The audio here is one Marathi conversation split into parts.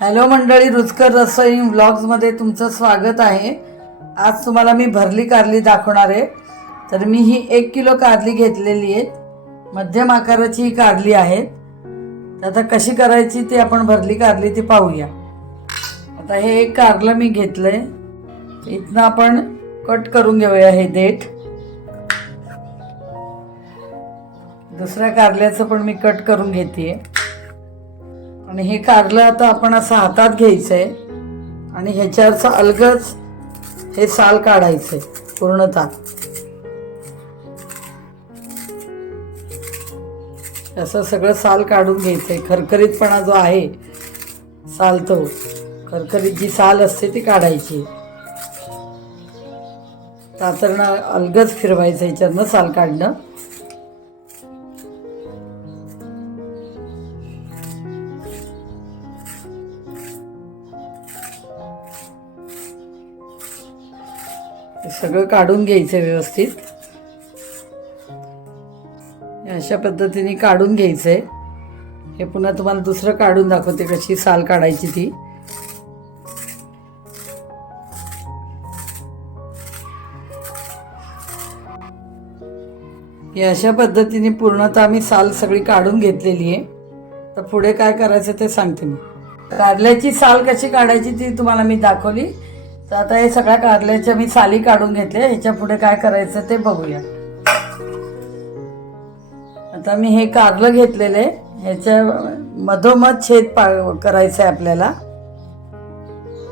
हॅलो मंडळी रुचकर रसोई व्लॉग्समध्ये तुमचं स्वागत आहे. आज तुम्हाला मी भरली कारली दाखवणार आहे. तर मी ही एक किलो कारली घेतलेली आहे. मध्यम आकाराची ही कारली आहे. तर आता कशी करायची ती आपण भरली कारली ती पाहूया. आता हे एक कारलं मी घेतलंय. इथनं आपण कट करून घेऊया हे देठ. दुसऱ्या कारल्याचं पण मी कट करून घेते आणि हे कारलं आता आपण असं हातात घ्यायचं आहे आणि ह्याच्यावरचं अलगच हे साल काढायचंय पूर्णतः. असं सगळं साल काढून घ्यायचंय. खरखरीतपणा जो आहे साल तो खरखरीत जी साल असते ती काढायची. तातरणं अलगच फिरवायचं ह्याच्यातनं साल काढणं. हे सगळं काढून घ्यायचं व्यवस्थित. अशा पद्धतीने काढून घ्यायचं आहे हे पुन्हा तुम्हाला दुसरं काढून दाखवते कशी साल काढायची ती. हे अशा पद्धतीने पूर्णतः मी साल सगळी काढून घेतलेली आहे. तर पुढे काय करायचं ते सांगते मी. कारल्याची साल कशी काढायची ती तुम्हाला मी दाखवली. तर आता हे सगळ्या कारल्याच्या मी साली काढून घेतल्या ह्याच्या पुढे काय करायचं ते बघूया. आता मी हे कारलं घेतलेले. ह्याच्या मधोमध छेद पा करायचं आहे आपल्याला.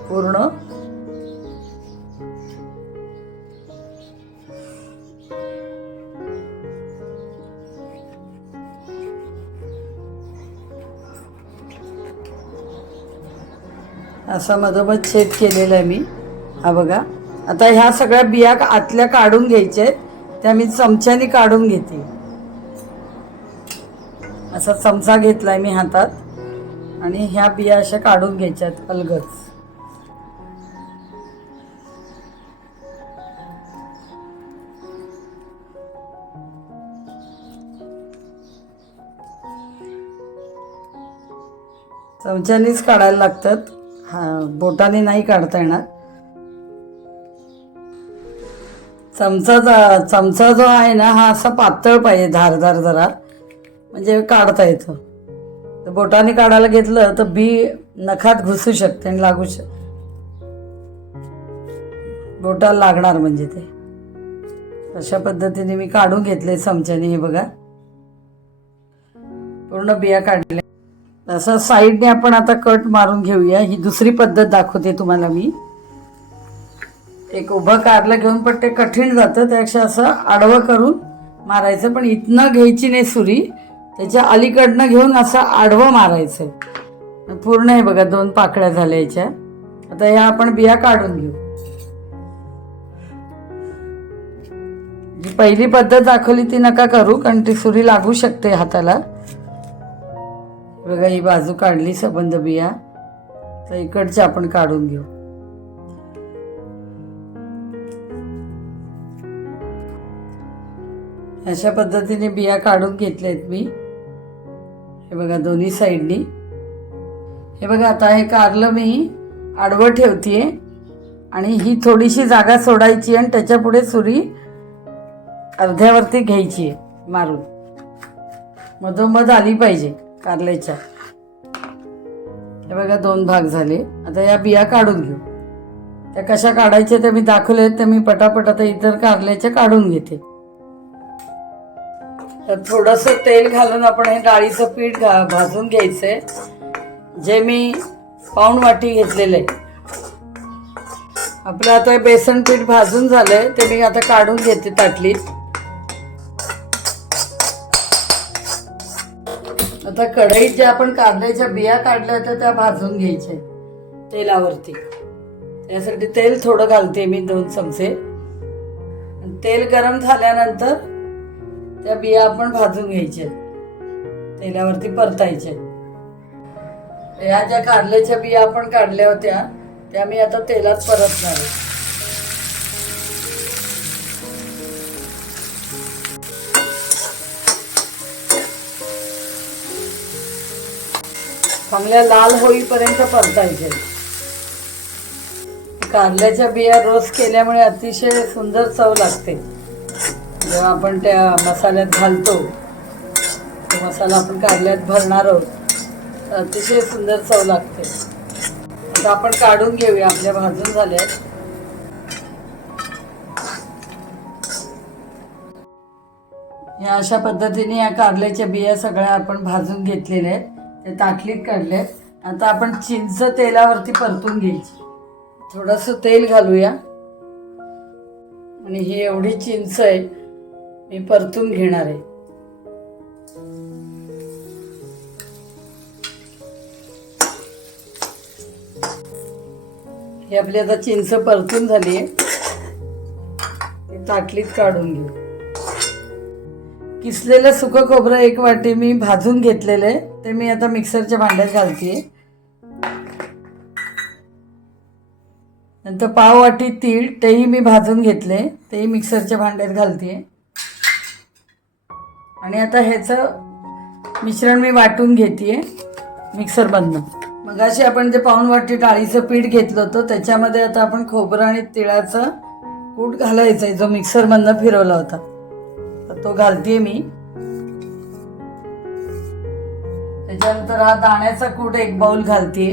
पूर्ण. असा मधोमध छेद केलेला आहे मी. हा बघा. आता ह्या सगळ्या बिया आतल्या काढून घ्यायच्या आहेत. त्या मी चमच्याने काढून घेते. असा चमचा घेतलाय मी हातात. आणि ह्या बिया अशा काढून घ्यायच्यात अलगच चमच्यानीच काढायला लागतात. हा बोटाने नाही काढता येणार. चमचाचा चमचा जो आहे ना हा असा पातळ पाहिजे धारधार जरा. म्हणजे काढता येतं. तर बोटाने काढायला घेतलं तर बी नखात घुसू शकते आणि लागू शकते बोटाला लागणार म्हणजे ते. अशा पद्धतीने मी काढून घेतले चमच्याने हे बघा. पूर्ण बिया काढल्या. असं साईडने आपण आता कट मारून घेऊया. ही दुसरी पद्धत दाखवते तुम्हाला मी. एक उभं कारलं घेऊन पण ते कठीण जातं. त्यापेक्षा असं आडवं करून मारायचं. पण इथनं घ्यायची नाही सुरी. त्याच्या अलीकडनं घेऊन असं आडवं मारायचं. पूर्ण हे बघा दोन पाकळ्या झाल्या याच्या. आता ह्या आपण बिया काढून घेऊ. पहिली पद्धत दाखवली ती नका करू कारण ती सुरी लागू शकते हाताला. बघा ही बाजू काढली सबंध बिया. तर इकडच्या आपण काढून घेऊ. अशा पद्धतीने बिया काढून घेतल्यात मी. हे बघा दोन्ही साईडनी. हे बघा आता हे कारलं मी आडवं ठेवतीये आणि ही थोडीशी जागा सोडायची आणि त्याच्यापुढे सुरी अर्ध्यावरती घ्यायची आहे मारून. मधोमध आली पाहिजे कारल्याच्या. हे बघा दोन भाग झाले. आता या बिया काढून घेऊ. त्या कशा काढायच्या त्या मी दाखवले त्या मी पटापट आता इतर कारल्याच्या काढून घेते. तर थोडस तेल घालून आपण हे डाळीचं पीठ घा भाजून घ्यायचंय जे मी पाऊण वाटी घेतलेलं. आहे आपलं आता बेसन पीठ भाजून झालंय ते मी आता काढून घेते ताटलीत. आता कढईत ज्या आपण कांद्याच्या बिया काढल्या होत्या त्या भाजून घ्यायच्या तेलावरती. त्यासाठी तेल थोडं घालते मी दोन चमचे. तेल गरम झाल्यानंतर त्या बिया आपण भाजून घ्यायच्या. तेलावरती परतायचे ह्या ज्या कारल्याच्या बिया आपण काढल्या होत्या त्या मी आता तेलात परतणार आहे. चांगल्या लाल होईपर्यंत परतायचे कारल्याच्या बिया रोज केल्यामुळे अतिशय सुंदर चव लागते. जेव्हा आपण त्या मसाल्यात घालतो तो मसाला आपण कारल्यात भरणार आहोत तर अतिशय सुंदर चव लागते. आता आपण काढून घेऊया आपल्या भाजून झाल्यात. या अशा पद्धतीने या कारल्याच्या बिया सगळ्या आपण भाजून घेतलेल्या आहेत. ते ताटलीत काढले आता आपण चिंच तेलावरती परतून घ्यायची. थोडंसं तेल घालूया. आणि ही एवढी चिंच आहे. मी परतून घेणार आहे. हे आपली आता चिंच परतून झाली आहे. ताटलीत काढून घेऊ. किसलेलं सुकं खोबरं एक वाटी मी भाजून घेतलेलं आहे. ते मी आता मिक्सरच्या भांड्यात घालते नंतर पाव वाटी तीळ तेही मी भाजून घेतले तेही मिक्सरच्या भांड्यात घालते आणि आता ह्याचं मिश्रण मी वाटून घेते मिक्सर बंद. मग अशी आपण जे पाऊन वाटी डाळीचं पीठ घेतलं होतं त्याच्यामध्ये आता आपण खोबरं आणि तिळाचं कूट घालायचं आहे जो मिक्सर बंद फिरवला होता. तर तो घालते मी. त्याच्यानंतर हा दाण्याचा कूट एक बाउल घालते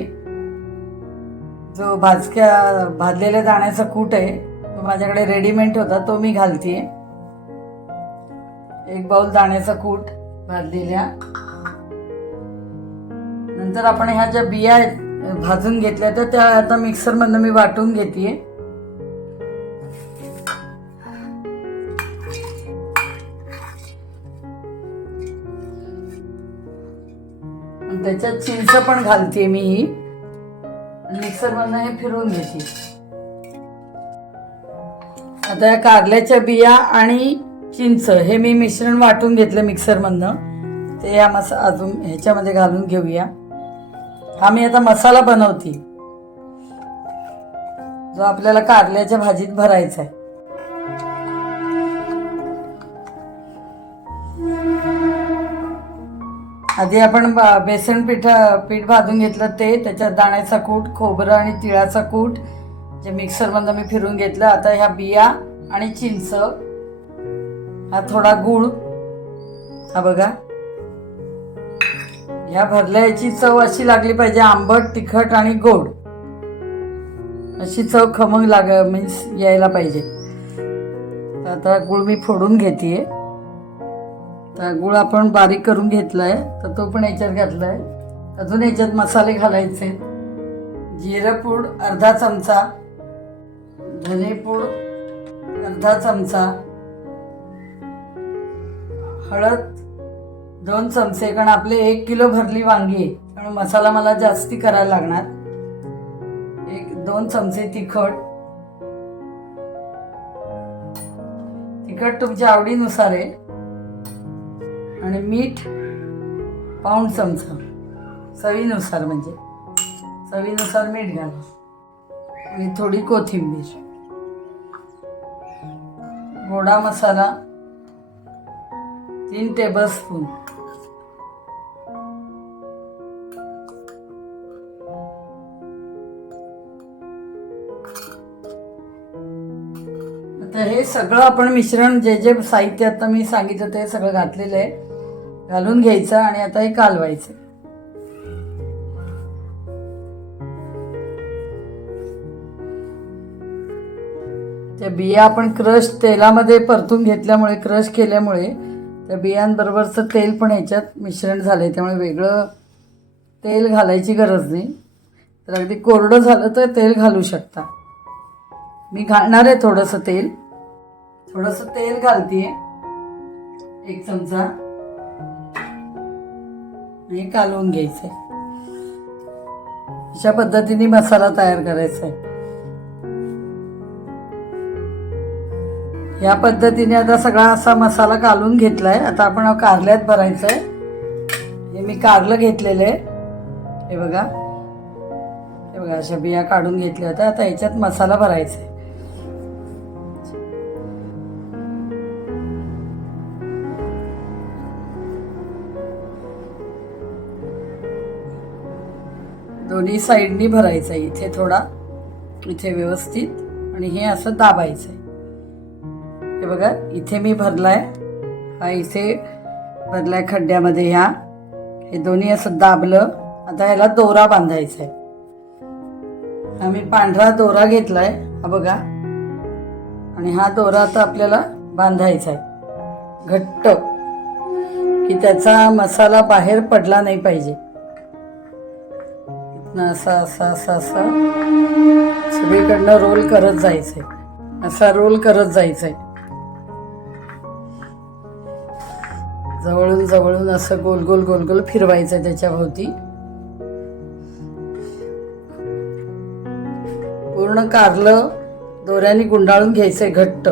जो भाजक्या भाजलेल्या दाण्याचा कूट आहे तो माझ्याकडे रेडीमेड होता तो मी घालते एक बाउल दाण्याचा कूट भाजलेल्या. नंतर आपण ह्या ज्या बिया आहेत भाजून घेतल्या तर त्या आता मिक्सरमधनं मी वाटून घेते त्याच्यात चिंच पण घालते मी. ही मिक्सर हे फिरवून घेते आता या कारल्याच्या बिया आणि चिंच हे मी मिश्रण वाटून घेतलं मिक्सरमधनं. ते या मसा अजून ह्याच्यामध्ये घालून घेऊया. हा मी आता मसाला बनवते. जो आपल्याला कारल्याच्या भाजीत भरायचा आहे. आधी आपण बा- बेसन पीठ पीठ भाजून घेतलं ते त्याच्यात दाण्याचा कूट खोबरं आणि तिळाचा कूट जे मिक्सरमधनं मी फिरून घेतलं. आता ह्या बिया आणि चिंच हा थोडा गूळ. हा बघा. ह्या भरल्याची चव अशी लागली पाहिजे आंबट तिखट आणि गोड. अशी चव खमंग लाग मीन्स यायला पाहिजे. तर आता गुळ मी फोडून घेते तर गुळ आपण बारीक करून घेतलाय तर तो पण याच्यात घातलाय. अजून याच्यात मसाले घालायचे. जिरं पूड अर्धा चमचा. धनेपूड अर्धा चमचा. हळद दोन चमचे कारण आपले एक किलो भरली वांगी आहे मसाला मला जास्ती करायला लागणार. एक दोन चमचे तिखट. तिखट तुमच्या आवडीनुसार आहे. आणि मीठ पाऊण चमचा. चवीनुसार म्हणजे. चवीनुसार मीठ घाला. आणि थोडी कोथिंबीर. गोडा मसाला. तीन टेबलस्पून आता हे सगळं आपण मिश्रण जे जे साहित्य आता मी सांगितलं ते सगळं घातलेलं आहे. घालून घ्यायचं आणि आता हे कालवायचं. त्या बिया आपण क्रश तेलामध्ये परतून घेतल्यामुळे क्रश केल्यामुळे त्या बियांबरोबरचं तेल पण ह्याच्यात मिश्रण झालं आहे त्यामुळे वेगळं तेल घालायची गरज नाही. तर अगदी कोरडं झालं तर तेल घालू शकता. मी घालणार आहे थोडंसं तेल. थोडंसं तेल घालते एक चमचा. आणि कालवून आहे अशा पद्धतीने मसाला तयार करायचा आहे या पद्धतीने आता सगळा असा मसाला घालून घेतला आहे आता आपण कारल्यात भरायचं आहे हे मी कारलं घेतलेलं आहे. हे बघा. हे बघा अशा बिया काढून घेतल्या होत्या. आता ह्याच्यात मसाला भरायचा आहे दोन्ही साईडनी भरायचं आहे इथे थोडा इथे व्यवस्थित. आणि हे असं दाबायचं आहे हे बघा इथे मी भरलाय. हा इथे भरलाय खड्ड्यामध्ये ह्या. हे दोन्ही असं दाबलं. आता ह्याला दोरा बांधायचा आहे आम्ही पांढरा दोरा घेतलाय. हा बघा. आणि हा दोरा आता आपल्याला बांधायचा आहे घट्ट. की त्याचा मसाला बाहेर पडला नाही पाहिजे. असा असा असा असा. सगळीकडनं रोल करत जायचंय. असा रोल करत जायचंय. जवळून जवळून असं गोल गोल गोल गोल फिरवायचं त्याच्या भोवती पूर्ण कारलं दोऱ्याने गुंडाळून घ्यायचंय घट्ट.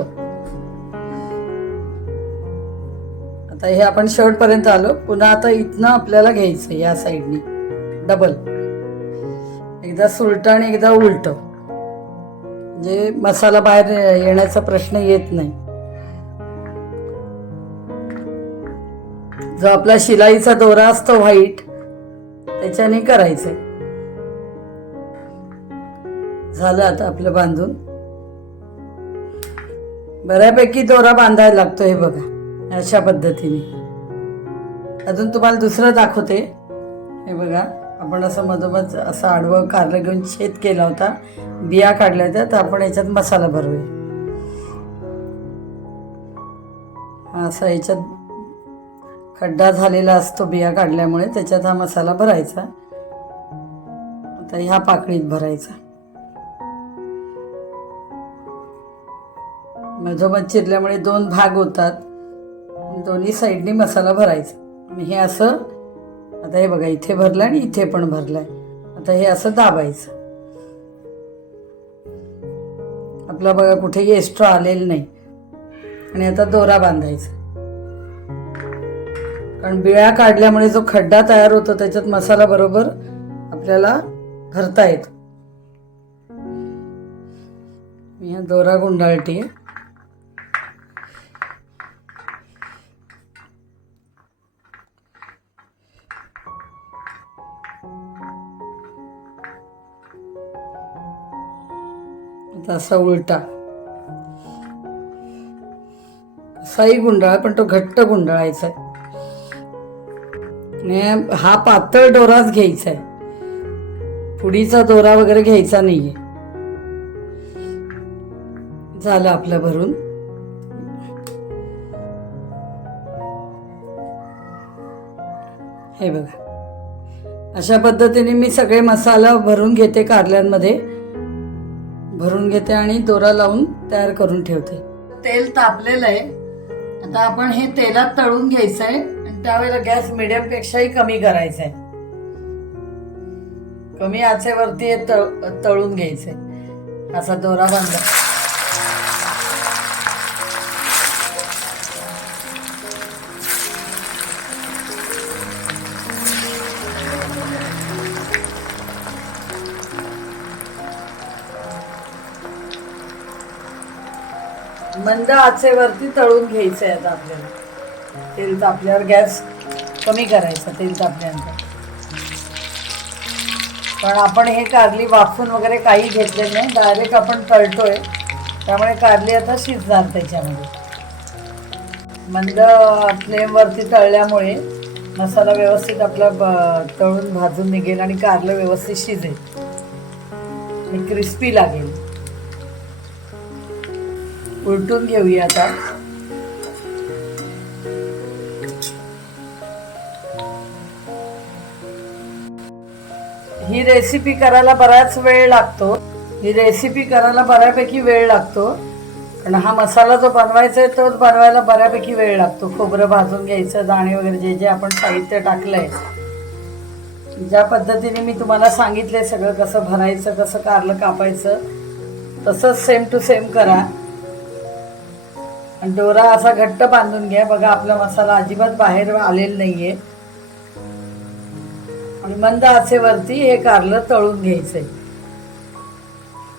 आता हे आपण शर्ट पर्यंत आलो. पुन्हा आता इथनं आपल्याला घ्यायचं या साईडनी डबल एकदा सुलट आणि एकदा उलट. म्हणजे मसाला बाहेर येण्याचा प्रश्न येत नाही. जो आपला शिलाईचा दोरा असतो व्हाईट त्याच्याने करायचंय. झालं आता आपलं बांधून. बऱ्यापैकी दोरा बांधायला लागतो हे बघा अशा पद्धतीने. अजून तुम्हाला दुसरं दाखवते. हे बघा आपण असं मधोमध असं आडवं कारलं घेऊन शेत केला होता बिया काढल्या होत्या तर आपण याच्यात मसाला भरूया. असं असा याच्यात खड्डा झालेला असतो बिया काढल्यामुळे त्याच्यात हा मसाला भरायचा. आता ह्या पाकळीत भरायचा. मधोमध चिरल्यामुळे दोन भाग होतात. दोन्ही साईडनी मसाला भरायचा. आणि हे असं आता हे बघा इथे भरलं आणि इथे पण भरलंय. आता हे असं दाबायचं. आपला बघा कुठेही एक्स्ट्रा आलेलं नाही. आणि आता दोरा बांधायचा. कारण बिळ्या काढल्यामुळे जो खड्डा तयार होतो त्याच्यात मसाला बरोबर आपल्याला भरता येतो. मी हा दोरा गुंडाळते. असा उलटा. असाही गुंडाळ पण तो घट्ट गुंडाळायचा आहे. हा पातळ दोराच घ्यायचा आहे पुडीचा दोरा वगैरे घ्यायचा नाहीये. झालं आपलं भरून. हे बघा. अशा पद्धतीने मी सगळे मसाला भरून घेते कारल्यांमध्ये. भरून घेते आणि दोरा लावून तयार करून ठेवते. तेल तापलेलं आहे. आता आपण हे तेलात तळून घ्यायचं आहे त्यावेळेला गॅस मिडियम पेक्षाही कमी करायचा आहे कमी आचेवरती तळून घ्यायचे असा दोरा बांधला मंद आचेवरती तळून घ्यायचे आता आपल्याला. तेल तापल्यावर गॅस कमी करायचा तेल तापल्यानंतर पण आपण हे कारली वाफून वगैरे काही घेतले नाही डायरेक्ट आपण तळतोय. त्यामुळे कारली आता शिजणार त्याच्यामध्ये. मंद फ्लेमवरती तळल्यामुळे मसाला व्यवस्थित आपला ब- तळून भाजून निघेल आणि कारलं व्यवस्थित शिजेल. आणि क्रिस्पी लागेल. उलटून घेऊया आता. ही रेसिपी करायला बराच वेळ लागतो. ही रेसिपी करायला बऱ्यापैकी वेळ लागतो. कारण हा मसाला जो बनवायचा आहे तोच बनवायला बऱ्यापैकी वेळ लागतो. खोबरं भाजून घ्यायचं दाणे वगैरे जे जे आपण साहित्य टाकलंय. ज्या पद्धतीने मी तुम्हाला सांगितलंय सगळं कसं भरायचं कसं कारलं कापायचं तसंच सेम टू सेम करा. आणि दोरा असा घट्ट बांधून घ्या. बघा आपला मसाला अजिबात बाहेर आलेला नाहीये. आणि मंद आचेवरती हे कारलं तळून घ्यायचंय.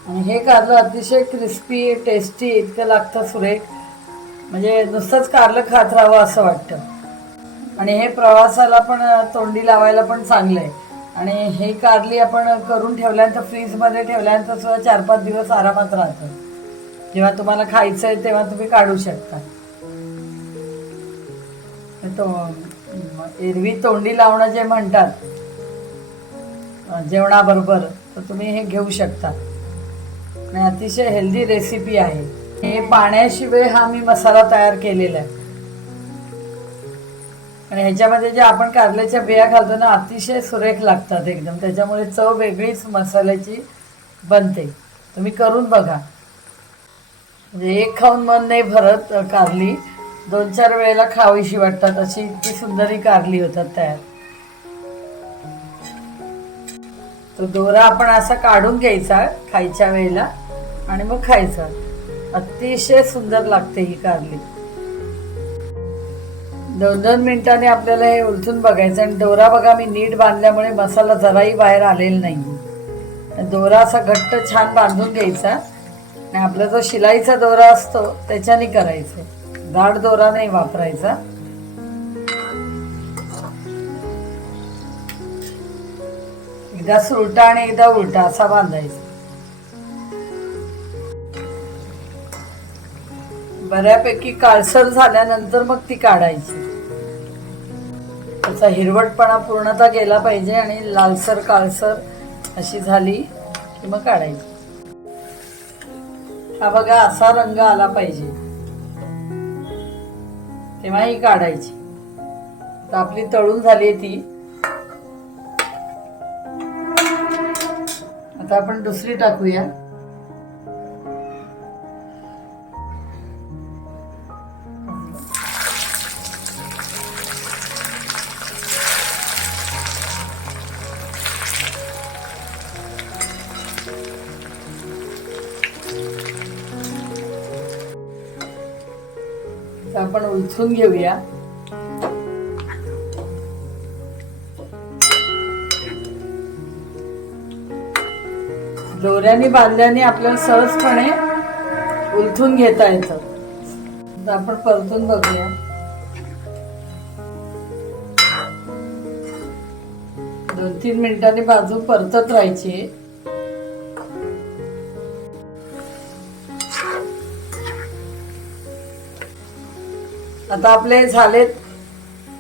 आणि हे कारलं अतिशय क्रिस्पी टेस्टी इतकं लागतं सुरेख. म्हणजे नुसतंच कारलं खात राहावं असं वाटतं. आणि हे प्रवासाला पण तोंडी लावायला पण चांगलं आहे आणि हे कारली आपण करून ठेवल्यानंतर फ्रीजमध्ये ठेवल्यानंतर सुद्धा चार पाच दिवस आरामात राहतं. जेव्हा तुम्हाला खायचं आहे तेव्हा तुम्ही काढू शकता. तो एरवी तोंडी लावणं जे म्हणतात जेवणाबरोबर तर तुम्ही हे घेऊ शकता. आणि अतिशय हेल्दी रेसिपी आहे. हे पाण्याशिवाय हा मी मसाला तयार केलेला आहे. आणि ह्याच्यामध्ये जे आपण कारल्याच्या बिया घालतो ना अतिशय सुरेख लागतात एकदम. त्याच्यामुळे चव वेगळीच मसाल्याची बनते. तुम्ही करून बघा. म्हणजे एक खाऊन मन नाही भरत कारली. दोन चार वेळेला खावीशी वाटतात. अशी इतकी सुंदर ही कारली होतात तयार. तो दोरा आपण असा काढून घ्यायचा खायच्या वेळेला आणि मग खायचा. अतिशय सुंदर लागते ही कारली. दोन दोन मिनिटांनी आपल्याला हे उलथून बघायचं आणि दोरा बघा मी नीट बांधल्यामुळे मसाला जराही बाहेर आलेला नाही. दोरा असा घट्ट छान बांधून घ्यायचा आणि आपला जो शिलाईचा दोरा असतो त्याच्याने करायचं. जाड दोरा नाही वापरायचा. एकदा सुलटा आणि एकदा उलटा असा बांधायचा. बऱ्यापैकी काळसर झाल्यानंतर मग ती काढायची. त्याचा हिरवटपणा पूर्णतः गेला पाहिजे आणि लालसर काळसर अशी झाली की मग काढायची. हा बघा असा रंग आला पाहिजे. तेव्हा ही काढायची. तर आपली तळून झाली ती. आता आपण दुसरी टाकूया आपण उलथून घेऊया दोऱ्याने बांधल्याने आपल्याला सहजपणे उलथून घेता येतं. तर आपण परतून बघूया. दोन तीन मिनिटांनी बाजू परतत राहायची. आता आपले झालेत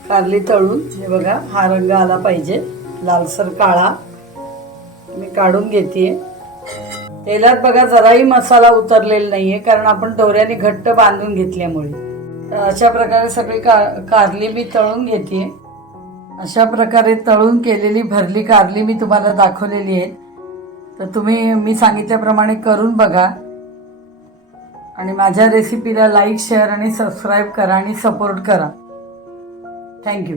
कारली तळून. हे बघा हा रंग आला पाहिजे. लालसर काळा. मी काढून घेते तेलात बघा जराही मसाला उतरलेला नाहीये कारण आपण दोऱ्याने घट्ट बांधून घेतल्यामुळे. तर अशा प्रकारे सगळी का कारली मी तळून घेते अशा प्रकारे तळून केलेली भरली कारली मी तुम्हाला दाखवलेली आहे तर तुम्ही मी सांगितल्याप्रमाणे करून बघा. आणि माझ्या रेसिपीला लाईक शेअर आणि सबस्क्राईब करा आणि सपोर्ट करा. थँक्यू